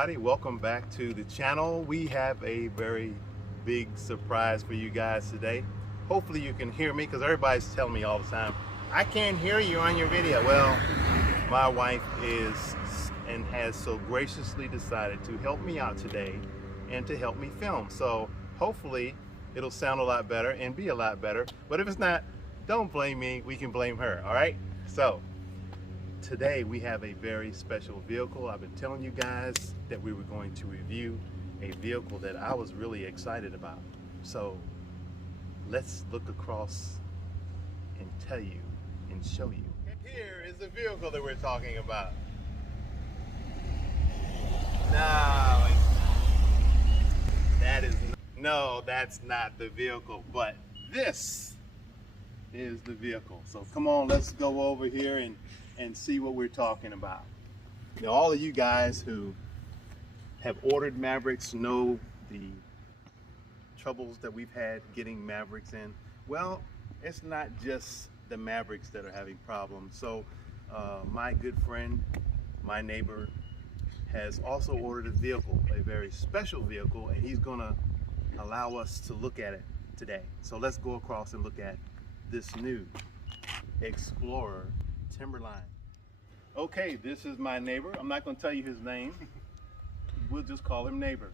everybody, welcome back to the channel. We have a very big surprise for you guys today. Hopefully you can hear me, because everybody's telling me all the time, I can't hear you on your video. Well, my wife is and has so graciously decided to help me out today and to help me film. So hopefully it'll sound a lot better and be a lot better. But if it's not, don't blame me, we can blame her, all right? So today we have a very special vehicle. I've been telling you guys that we were going to review a vehicle that I was really excited about. So let's look across and tell you and show you. And here is the vehicle that we're talking about. No, that's not the vehicle, but this is the vehicle. So come on, let's go over here and see what we're talking about. You know, all of you guys who have ordered Mavericks know the troubles that we've had getting Mavericks in. Well, it's not just the Mavericks that are having problems. So my good friend, my neighbor, has also ordered a vehicle, a very special vehicle, and he's gonna allow us to look at it today. So let's go across and look at this new Explorer Timberline. Okay, this is my neighbor. I'm not going to tell you his name. We'll just call him Neighbor.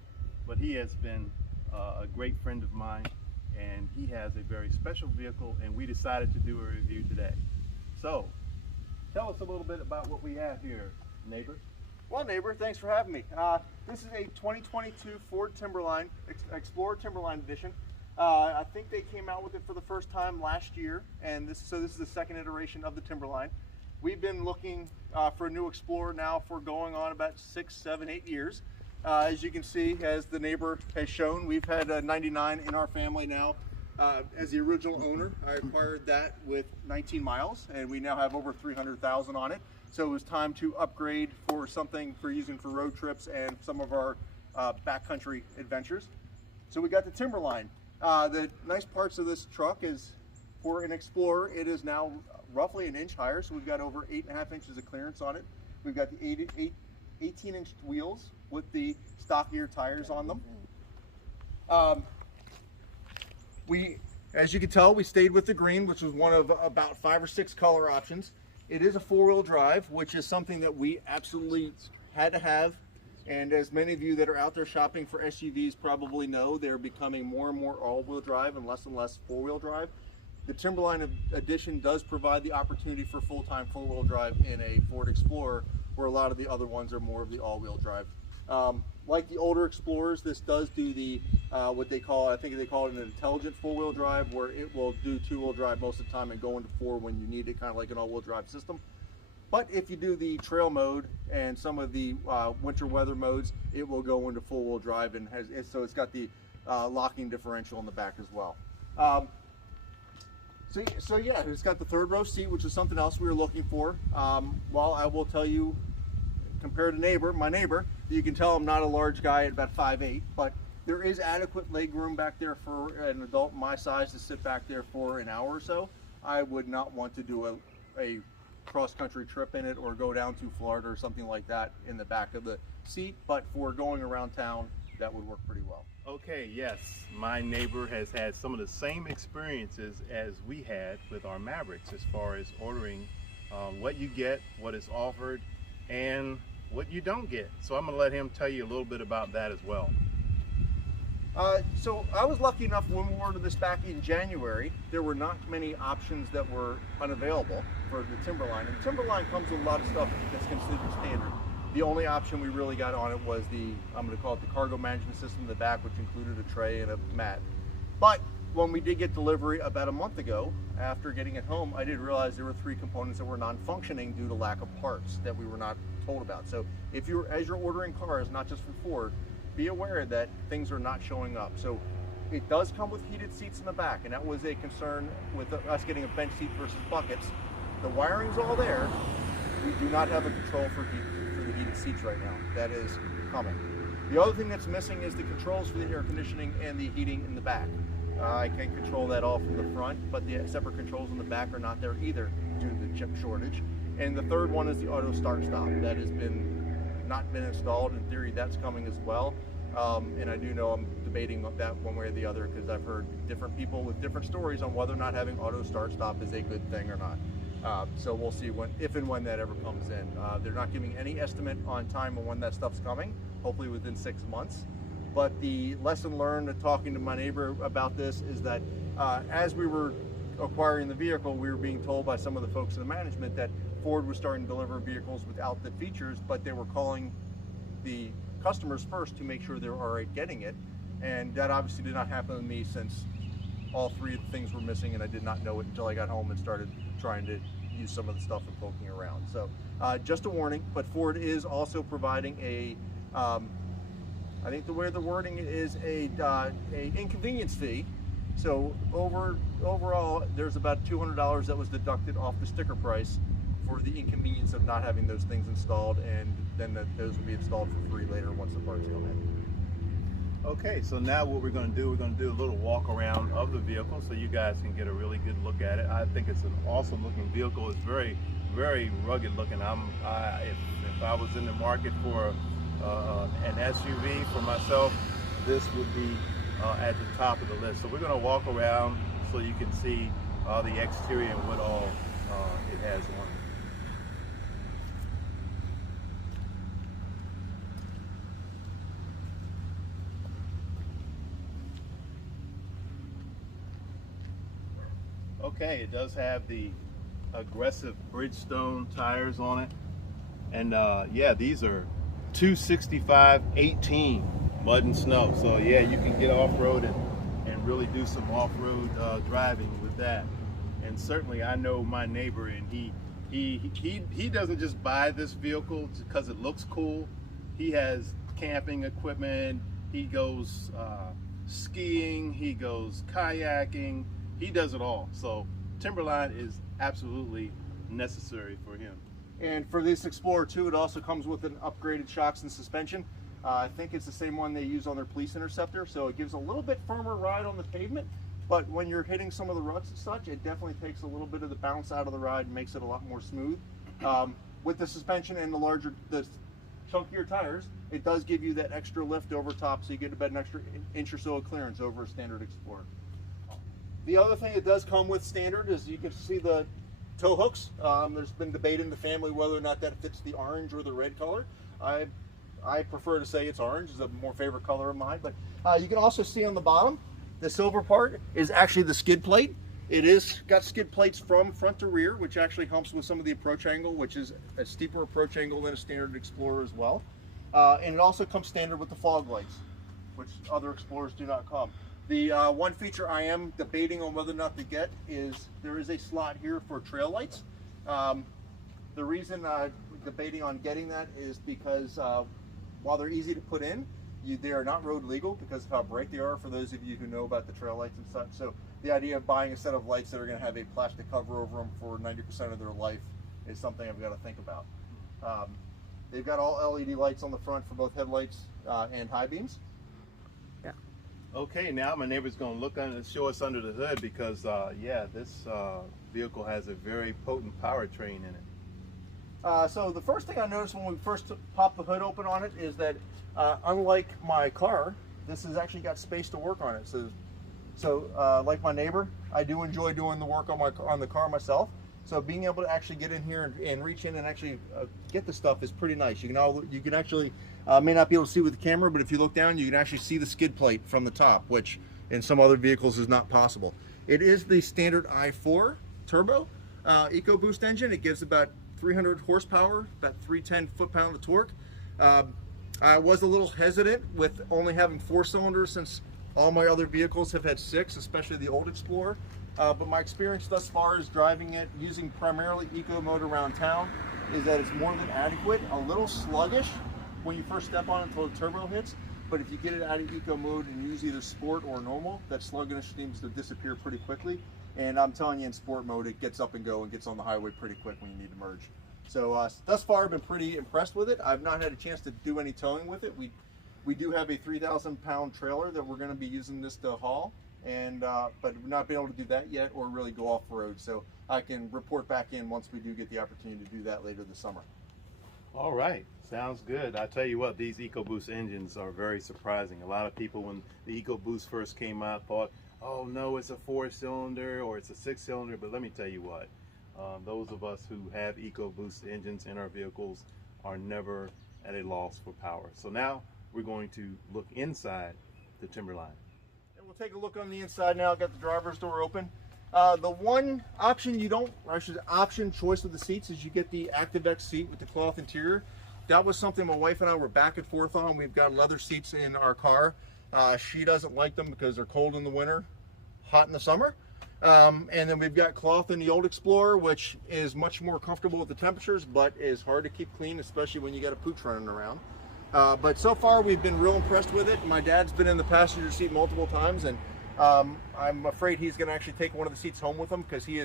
But he has been a great friend of mine, and he has a very special vehicle, and we decided to do a review today. So, tell us a little bit about what we have here, Neighbor. Well, Neighbor, thanks for having me. This is a 2022 Ford Timberline, Explorer Timberline Edition. I think they came out with it for the first time last year, and this is the second iteration of the Timberline. We've been looking for a new Explorer now for going on about 6, 7, 8 years. As you can see, as the Neighbor has shown, we've had a 99 in our family now. As the original owner, I acquired that with 19 miles, and we now have over 300,000 on it. So it was time to upgrade for something for using for road trips and some of our backcountry adventures. So we got the Timberline. The nice parts of this truck is, for an Explorer, it is now roughly an inch higher, so we've got over 8.5 inches of clearance on it. We've got the 18-inch wheels with the stockier tires on them. As you can tell, we stayed with the green, which was one of about 5 or 6 color options. It is a 4-wheel drive, which is something that we absolutely had to have. And as many of you that are out there shopping for SUVs probably know, they're becoming more and more all-wheel drive and less 4-wheel drive. The Timberline Edition does provide the opportunity for full-time 4-wheel drive in a Ford Explorer, where a lot of the other ones are more of the all-wheel drive. Like the older Explorers, this does do the what they call, I think they call it an intelligent 4-wheel drive, where it will do 2-wheel drive most of the time and go into 4 when you need it, kind of like an all-wheel drive system. But if you do the trail mode and some of the winter weather modes, it will go into 4-wheel drive, and so it's got the locking differential in the back as well. So yeah, it's got the 3rd row seat, which is something else we were looking for. Well, I will tell you, compared to my neighbor, you can tell I'm not a large guy at about 5'8", but there is adequate leg room back there for an adult my size to sit back there for an hour or so. I would not want to do a cross-country trip in it or go down to Florida or something like that in the back of the seat, but for going around town, that would work pretty well. Okay, yes, my neighbor has had some of the same experiences as we had with our Mavericks, as far as ordering what you get, what is offered, and what you don't get. So I'm going to let him tell you a little bit about that as well. So I was lucky enough when we ordered this back in January, there were not many options that were unavailable for the Timberline. And the Timberline comes with a lot of stuff that's considered standard. The only option we really got on it was I'm going to call it the cargo management system in the back, which included a tray and a mat. But when we did get delivery about a month ago, after getting it home, I did realize there were 3 components that were non-functioning due to lack of parts that we were not told about. So as you're ordering cars, not just from Ford, be aware that things are not showing up. So it does come with heated seats in the back, and that was a concern with us getting a bench seat versus buckets. The wiring's all there. We do not have a control for the heated seats right now. That is coming. The other thing that's missing is the controls for the air conditioning and the heating in the back. I can control that all from the front, but the separate controls in the back are not there either due to the chip shortage. And the third one is the auto start stop. That has been not been installed. In theory, that's coming as well. And I do know I'm debating that one way or the other, because I've heard different people with different stories on whether or not having auto start stop is a good thing or not. So we'll see if and when that ever comes in. They're not giving any estimate on time on when that stuff's coming, hopefully within 6 months. But the lesson learned talking to my neighbor about this is that as we were acquiring the vehicle, we were being told by some of the folks in the management that Ford was starting to deliver vehicles without the features, but they were calling the customers first to make sure they were all right getting it. And that obviously did not happen to me, since all 3 of the things were missing, and I did not know it until I got home and started trying to use some of the stuff and poking around. So just a warning, but Ford is also providing a I think the way the wording is a inconvenience fee. So overall, there's about $200 that was deducted off the sticker price for the inconvenience of not having those things installed, and then those will be installed for free later once the parts come in. Okay, so now what we're going to do, we're going to do a little walk around of the vehicle so you guys can get a really good look at it. I think it's an awesome looking vehicle. It's very, very rugged looking. If I was in the market for an SUV for myself, this would be at the top of the list. So we're going to walk around so you can see the exterior and what all it has on. Okay, it does have the aggressive Bridgestone tires on it, and yeah, these are 265/18 mud and snow. So yeah, you can get off-road and really do some off-road driving with that. And certainly, I know my neighbor, and he doesn't just buy this vehicle because it looks cool. He has camping equipment. He goes skiing. He goes kayaking. He does it all. So Timberline is absolutely necessary for him. And for this Explorer 2, it also comes with an upgraded shocks and suspension. I think it's the same one they use on their Police Interceptor, so it gives a little bit firmer ride on the pavement, but when you're hitting some of the ruts and such, it definitely takes a little bit of the bounce out of the ride and makes it a lot more smooth. With the suspension and the chunkier tires, it does give you that extra lift over top, so you get about an extra inch or so of clearance over a standard Explorer. The other thing it does come with standard is you can see the tow hooks. There's been debate in the family whether or not that fits the orange or the red color. I prefer to say it's orange. It's a more favorite color of mine. But you can also see on the bottom, the silver part is actually the skid plate. It is got skid plates from front to rear, which actually helps with some of the approach angle, which is a steeper approach angle than a standard Explorer as well. And it also comes standard with the fog lights, which other Explorers do not come. The one feature I am debating on whether or not to get is there is a slot here for trail lights. The reason I'm debating on getting that is because while they're easy to put in, they are not road legal because of how bright they are, for those of you who know about the trail lights and such. So the idea of buying a set of lights that are going to have a plastic cover over them for 90% of their life is something I've got to think about. They've got all LED lights on the front for both headlights and high beams. Okay, now my neighbor's going to look under, show us under the hood, because yeah, this vehicle has a very potent powertrain in it. So the first thing I noticed when we first popped the hood open on it is that unlike my car, this has actually got space to work on it. So like my neighbor, I do enjoy doing the work on the car myself. So being able to actually get in here and reach in and actually get the stuff is pretty nice. You can actually, may not be able to see with the camera, but if you look down, you can actually see the skid plate from the top, which in some other vehicles is not possible. It is the standard i4 turbo EcoBoost engine. It gives about 300 horsepower, about 310 foot-pound of torque. I was a little hesitant with only having 4 cylinders, since all my other vehicles have had 6, especially the old Explorer. But my experience thus far is driving it using primarily eco mode around town is that it's more than adequate. A little sluggish when you first step on it until the turbo hits, but if you get it out of eco mode and use either sport or normal, that sluggishness seems to disappear pretty quickly. And I'm telling you, in sport mode, it gets up and go and gets on the highway pretty quick when you need to merge. So thus far, I've been pretty impressed with it. I've not had a chance to do any towing with it. We do have a 3,000-pound trailer that we're going to be using this to haul, and but we've not been able to do that yet or really go off-road. So I can report back in once we do get the opportunity to do that later this summer. All right, sounds good. I tell you what, these EcoBoost engines are very surprising. A lot of people, when the EcoBoost first came out, thought, oh no, it's a 4-cylinder or it's a 6-cylinder. But let me tell you what, those of us who have EcoBoost engines in our vehicles are never at a loss for power. So now we're going to look inside the Timberline. And we'll take a look on the inside now. I've got the driver's door open. The one option you don't, or I should option choice of the seats is you get the ActiveX seat with the cloth interior. That was something my wife and I were back and forth on. We've got leather seats in our car. She doesn't like them because they're cold in the winter, hot in the summer. And then we've got cloth in the old Explorer, which is much more comfortable with the temperatures, but is hard to keep clean, especially when you got a pooch running around. But so far we've been real impressed with it. My dad's been in the passenger seat multiple times, and I'm afraid he's going to actually take one of the seats home with him because he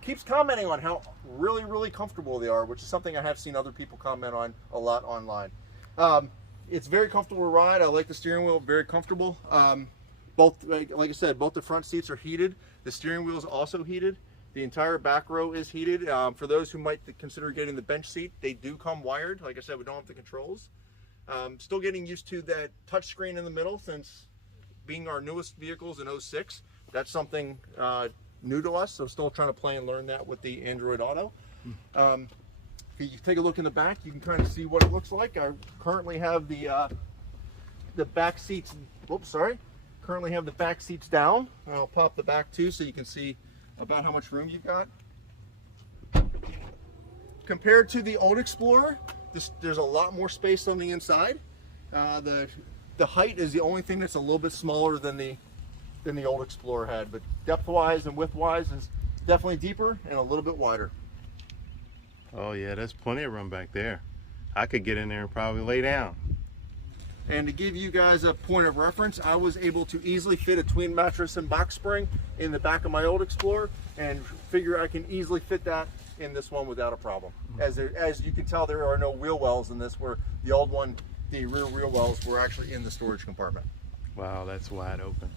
keeps commenting on how really comfortable they are, which is something I have seen other people comment on a lot online. It's very comfortable to ride. I like the steering wheel, very comfortable. Both, like I said, both the front seats are heated. The steering wheel is also heated. The entire back row is heated. For those who might consider getting the bench seat, they do come wired. Like I said, we don't have the controls. Still getting used to that touchscreen in the middle, since being our newest vehicles in 06, that's something new to us, so still trying to play and learn that with the Android Auto. If you take a look in the back, you can kind of see what it looks like. I currently have the back seats, currently have the back seats down. I'll pop the back too so you can see about how much room you've got. Compared to the old Explorer, there's a lot more space on the inside. The height is the only thing that's a little bit smaller than the old Explorer had, but depth-wise and width-wise is definitely deeper and a little bit wider. Oh yeah, there's plenty of room back there. I could get in there and probably lay down. And to give you guys a point of reference, I was able to easily fit a twin mattress and box spring in the back of my old Explorer, and figure I can easily fit that in this one without a problem. As you can tell, there are no wheel wells in this, where the old one, the rear wheel wells were actually in the storage compartment. Wow, that's wide open.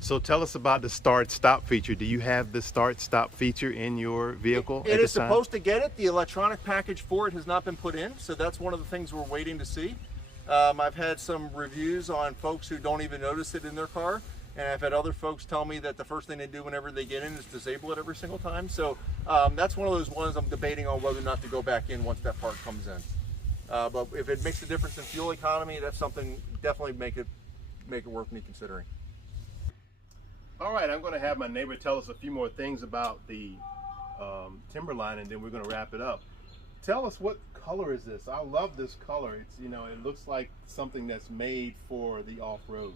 So tell us about the start-stop feature. Do you have the start-stop feature in your vehicle? It is supposed to get it. The electronic package for it has not been put in, so that's one of the things we're waiting to see. I've had some reviews on folks who don't even notice it in their car, and I've had other folks tell me that the first thing they do whenever they get in is disable it every single time. So that's one of those ones I'm debating on whether or not to go back in once that part comes in. But if it makes a difference in fuel economy, that's something definitely make it worth me considering. All right, I'm going to have my neighbor tell us a few more things about the Timberline, and then we're going to wrap it up. Tell us, what color is this? I love this color. It's, you know, it looks like something that's made for the off-road.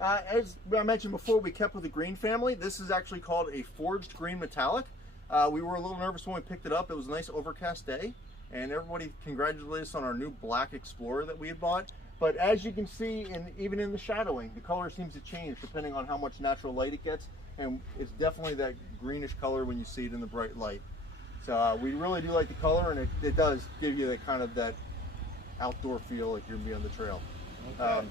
As I mentioned before, we kept with the green family. This is actually called a forged green metallic. We were a little nervous when we picked it up. It was a nice overcast day, and everybody congratulated us on our new black Explorer that we had bought. But as you can see, even in the shadowing, the color seems to change depending on how much natural light it gets, and it's definitely that greenish color when you see it in the bright light. So we really do like the color, and it does give you that outdoor feel like you're gonna be on the trail. Okay.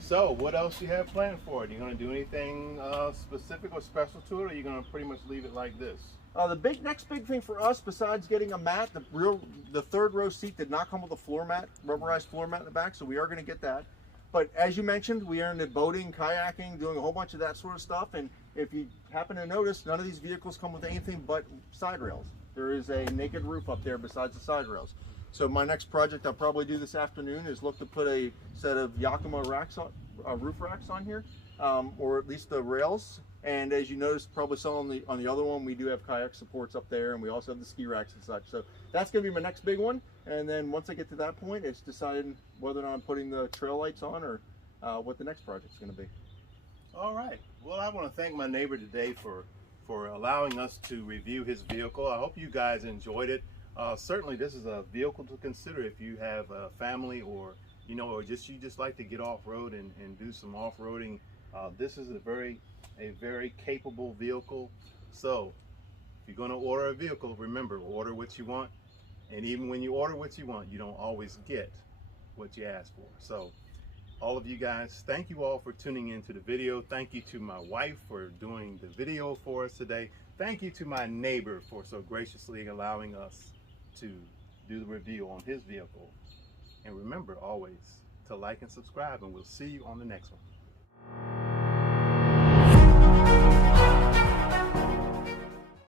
So what else do you have planned for it? Are you going to do anything specific or special to it, or are you going to pretty much leave it like this? The next big thing for us, besides getting a mat, the third row seat did not come with a floor mat, rubberized floor mat in the back, so we are going to get that. But as you mentioned, we are into boating, kayaking, doing a whole bunch of that sort of stuff. And if you happen to notice, none of these vehicles come with anything but side rails. There is a naked roof up there besides the side rails. So my next project I'll probably do this afternoon is look to put a set of Yakima racks on, roof racks on here, or at least the rails. And as you noticed, probably saw on the other one, we do have kayak supports up there, and we also have the ski racks and such. So that's going to be my next big one. And then once I get to that point, it's deciding whether or not I'm putting the trail lights on, or what the next project's going to be. All right. Well, I want to thank my neighbor today for allowing us to review his vehicle. I hope you guys enjoyed it. Certainly, this is a vehicle to consider if you have a family, or or you just like to get off road and do some off roading. This is a very capable vehicle. So if you're going to order a vehicle, remember, order what you want. And even when you order what you want, you don't always get what you ask for. So all of you guys, thank you all for tuning into the video. Thank you to my wife for doing the video for us today. Thank you to my neighbor for so graciously allowing us to do the review on his vehicle. And remember always to like and subscribe, and we'll see you on the next one.